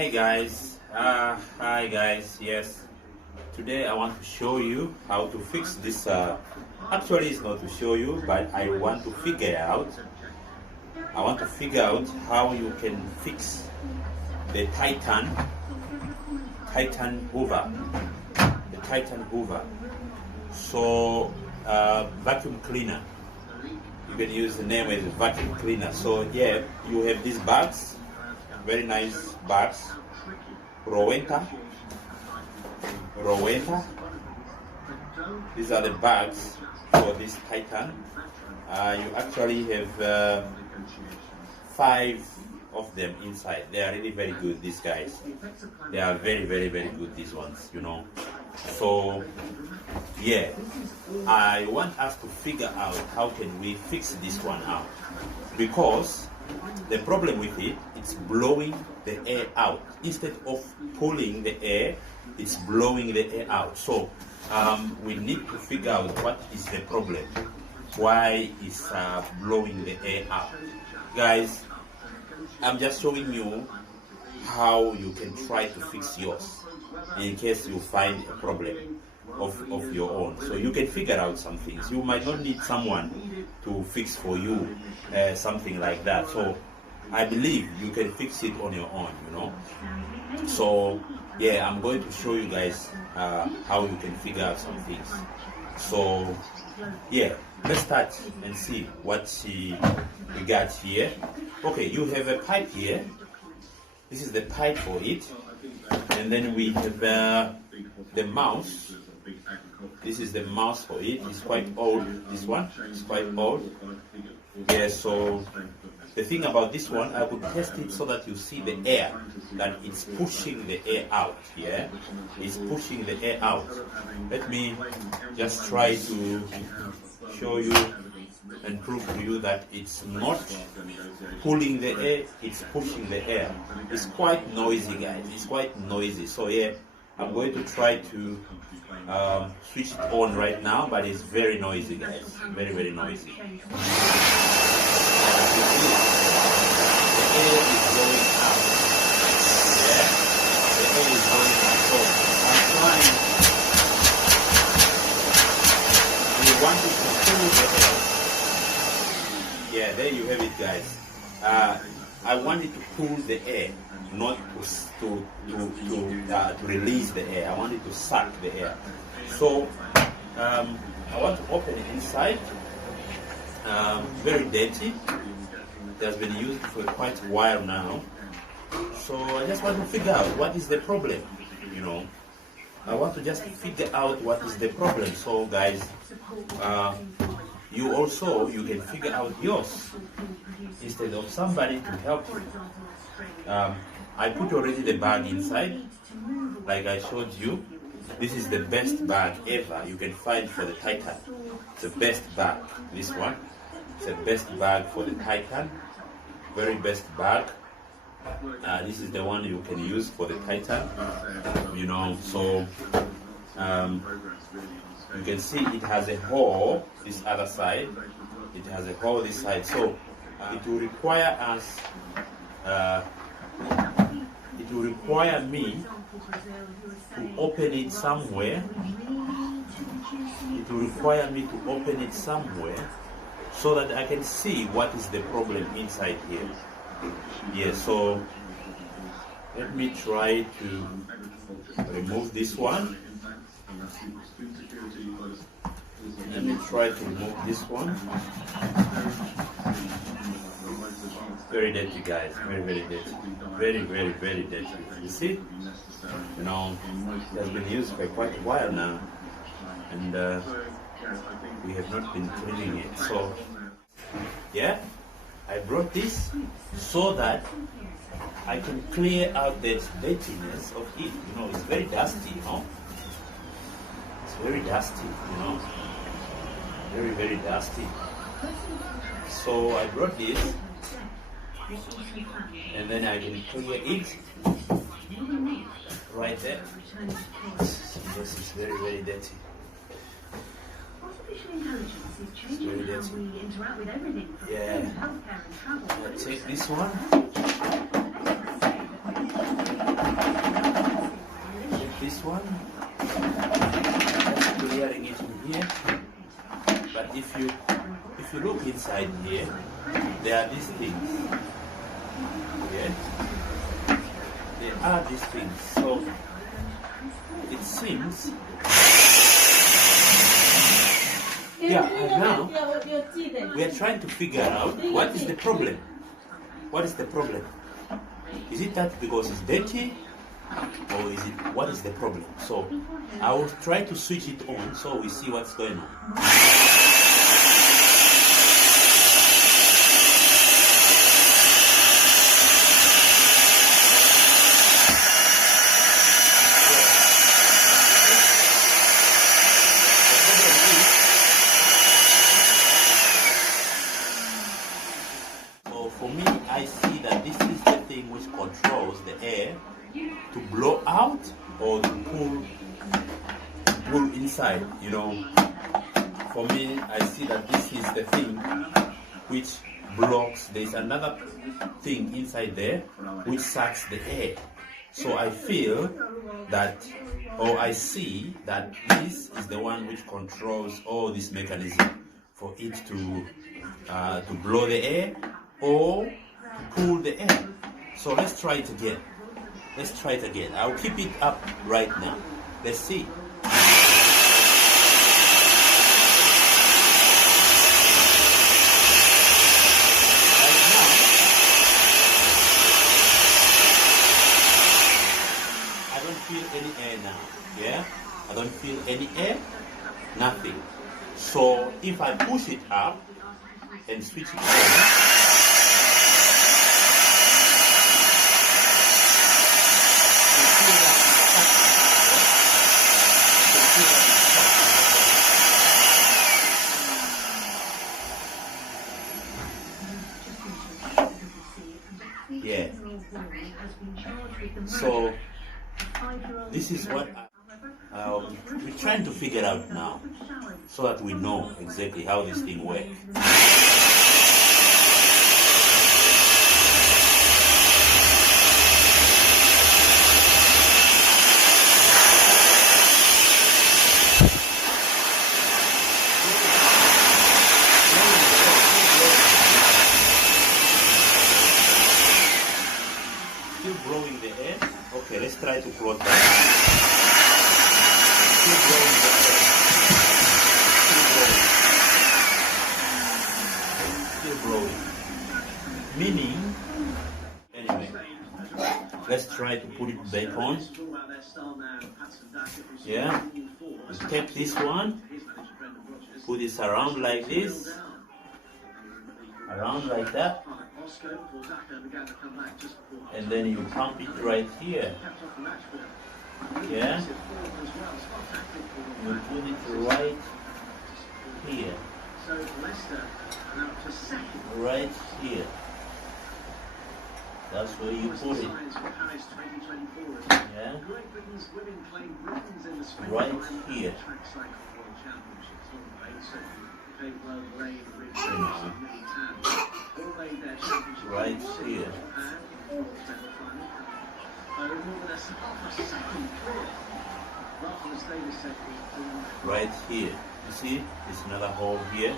Hi guys, yes, today I want to show you how to fix this. Actually it's not to show you, but I want to figure out how you can fix the Titan Hoover, so vacuum cleaner. You can use the name as vacuum cleaner. So yeah, you have these bags, very nice bags, Rowenta. These are the bags for this Titan. You actually have 5 of them inside. They are really very good, these guys. They are very good, these ones, So yeah, I want us to figure out how can we fix this one out, because the problem with it, it's blowing the air out. Instead of pulling the air, it's blowing the air out. So we need to figure out what is the problem. Why is blowing the air out? Guys, I'm just showing you how you can try to fix yours in case you find a problem of your own. So you can figure out some things. You might not need someone to fix for you something like that. So I believe you can fix it on your own, So yeah, I'm going to show you guys how you can figure out some things. So yeah, let's start and see what we got here. Okay, you have a pipe here. This is the pipe for it. And then we have the mouse. This is the mouse for it. It's quite old, this one. It's quite old. Yeah, so the thing about this one, I would test it so that you see the air, that it's pushing the air out, yeah? It's pushing the air out. Let me just try to show you and prove to you that it's not pulling the air, it's pushing the air. It's quite noisy, guys. It's quite noisy. So yeah, I'm going to try to switch it on right now, but it's very noisy, guys. Very noisy. The air is going out. Yeah? The air is going out. So I'm trying. We want to pull the air. Yeah, there you have it, guys. I want it to pull the air, not to release the air. I want it to suck the air. So I want to open it inside. Very dirty. It has been used for quite a while now. So I just want to figure out what is the problem. I want to just figure out what is the problem. So guys, you can figure out yours instead of somebody to help you. I put already the bag inside, like I showed you. This is the best bag ever you can find for the Titan. It's the best bag, this one. It's the best bag for the Titan. Very best bag. This is the one you can use for the Titan. So you can see it has a hole this other side. It has a hole this side. So it will require us. It will require me to open it somewhere. It will require me to open it somewhere so that I can see what is the problem inside here. Yeah, so let me try to remove this one. Let me try to remove this one. Very dirty, guys. Very dirty. Very dirty. You see? It has been used for quite a while now, and we have not been cleaning it. So yeah, I brought this so that I can clear out the dirtiness of it. It's very dusty, It's very dusty, Very dusty. So I brought this, and then I can clear it right there. This is very dirty. It's very dirty. Yeah. I take this one. one. Just clearing it in here. But if you look inside here, there are these things. Yeah? There are these things. So it seems. Yeah, and now we are trying to figure out what is the problem. What is the problem? Is it that because it's dirty? Or is it, what is the problem? So I will try to switch it on so we see what's going on. For me, I see that this is the thing which controls the air to blow out or to pull inside, you know. For me, I see that this is the thing which blocks. There's another thing inside there which sucks the air. So I feel that, or I see that this is the one which controls all this mechanism for it to blow the air or to pull the air. So let's try it again. Let's try it again. I'll keep it up right now. Let's see. Right now, I don't feel any air now. Yeah? I don't feel any air. Nothing. So if I push it up and switch it on, yeah. So this is what we're trying to figure out now, so that we know exactly how this thing works. Still blowing the air. Okay, let's try to close that. Still blowing the air. Still blowing. Meaning, anyway, let's try to put it back on. Yeah, take this one, put this around like this, around like that. And then you pump it right here. Yeah? You put it right here. Right here. That's where you put it. Yeah? Right here. Right here. Right here. You see? There's another hole here.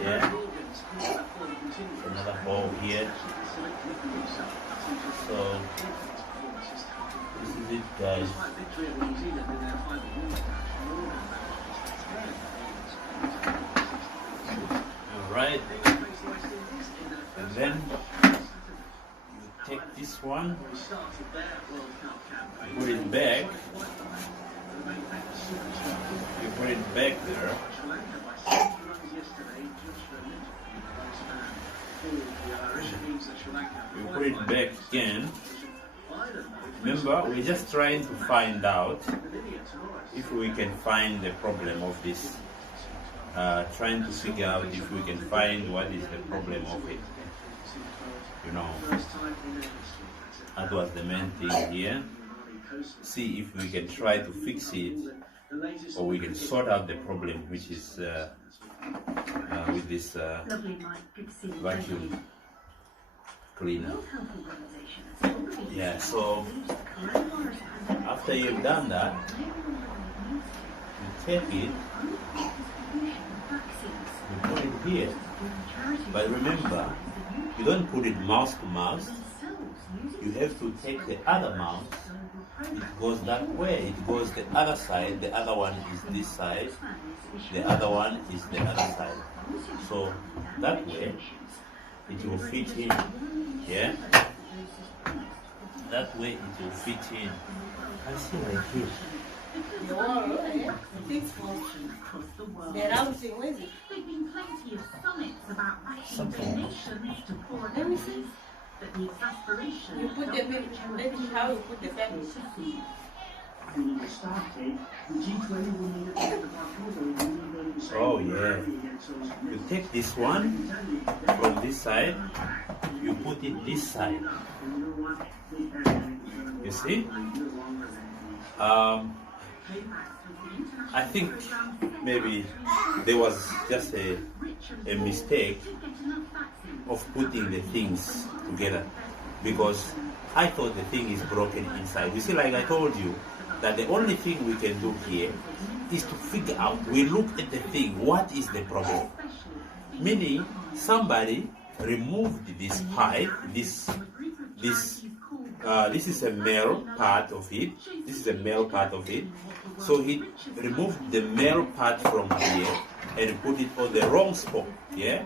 Yeah. Another hole here. So this is it, guys. Alright. And then you take this one, put it back. You put it back there. You put it back again. Remember, we're just trying to find out if we can find the problem of this. Trying to figure out if we can find what is the problem of it. You know, that was the main thing here. See if we can try to fix it, or we can sort out the problem, which is with this vacuum cleaner. Yeah, so after after you've done that, you take it, you put it here. But remember, you don't put it mouse to mouse. You have to take the other mouse. It goes that way. It goes the other side. The other one is this side. The other one is the other side. So that way, it will fit in. Yeah? That way it will fit in. I see like here. The wall, yeah. The round thing, where is it? There've been plenty of sonnets about lacking Something. donations to poor Let me see. nurses, but the exasperation You put the paper, let me how you put the paper. Oh yeah. You take this one from this side, you put it this side. You see? I think maybe there was just a mistake of putting the things together, because I thought the thing is broken inside. You see, like I told you, that the only thing we can do here is to figure out, we look at the thing, what is the problem? Meaning, somebody removed this pipe, this is a male part of it. This is a male part of it. So he removed the male part from here and put it on the wrong spot. Yeah,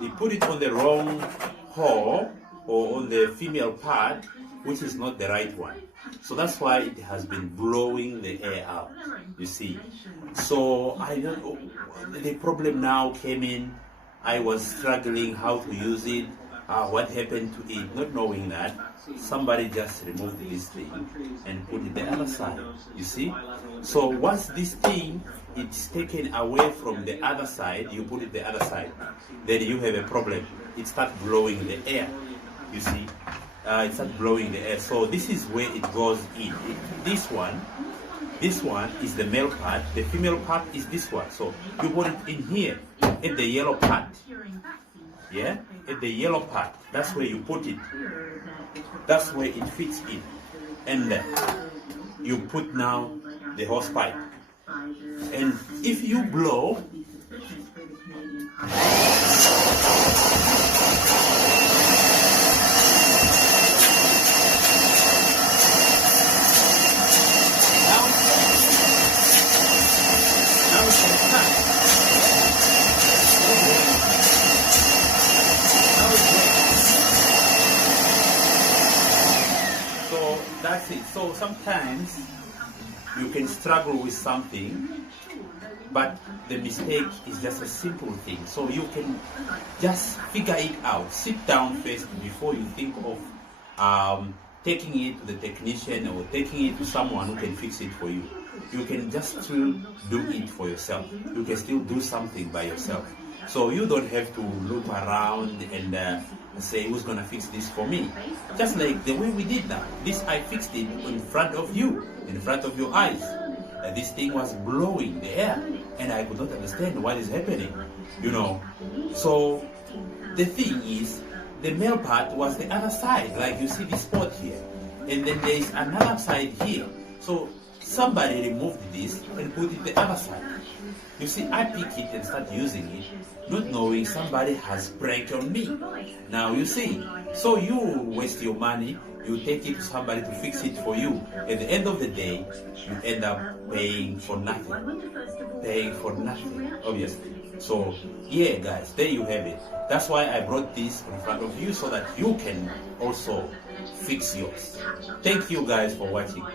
he put it on the wrong hole or on the female part, which is not the right one. So that's why it has been blowing the air out. You see. So I don't know. The problem now came in. I was struggling how to use it. What happened to it? Not knowing that, somebody just removed this thing and put it the other side. You see? So once this thing is taken away from the other side, you put it the other side, then you have a problem. It starts blowing the air. You see? It starts blowing the air. So this is where it goes in. This one is the male part. The female part is this one. So you put it in here at the yellow part. Yeah, at the yellow part. That's where you put it. That's where it fits in. And you put now the hose pipe. And if you blow, that's it. So sometimes you can struggle with something, but the mistake is just a simple thing. So you can just figure it out. Sit down first before you think of taking it to the technician or taking it to someone who can fix it for you. You can just still do it for yourself. You can still do something by yourself. So you don't have to look around and say, who's gonna fix this for me? Just like the way we did that. This, I fixed it in front of you, in front of your eyes. This thing was blowing the air, and I could not understand what is happening, you know. So the thing is, the male part was the other side, like you see this spot here, and then there is another side here. So somebody removed this and put it the other side. You see, I pick it and start using it, not knowing somebody has pranked on me. Now you see, so you waste your money, you take it to somebody to fix it for you. At the end of the day, you end up paying for nothing. Paying for nothing, obviously. So, yeah guys, there you have it. That's why I brought this in front of you, so that you can also fix yours. Thank you guys for watching.